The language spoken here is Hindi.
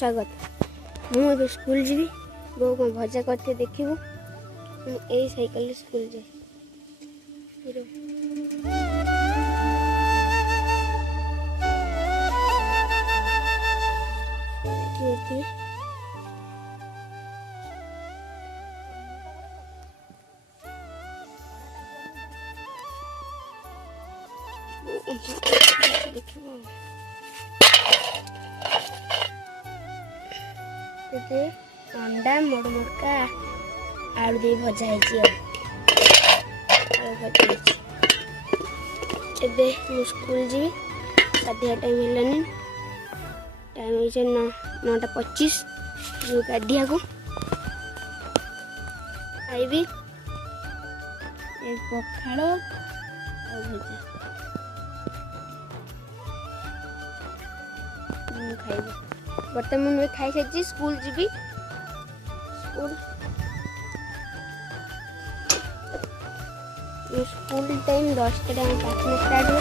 स्वागत। मुझे स्कूल जी बो को भजा करते देखू यही साइकिल स्कूल जाए। अंडा मोड़ मोड़का आलू दे भजा है स्कूल जी गाधिया टाइम है टाइम हो 9:25 गाधिया को खाइबी पखाड़ भजा खाइबी। बर्तमान में खाई सारी स्कूल जी स्कूल टाइम 10 टाइम पाठ स्टार्ट हुआ।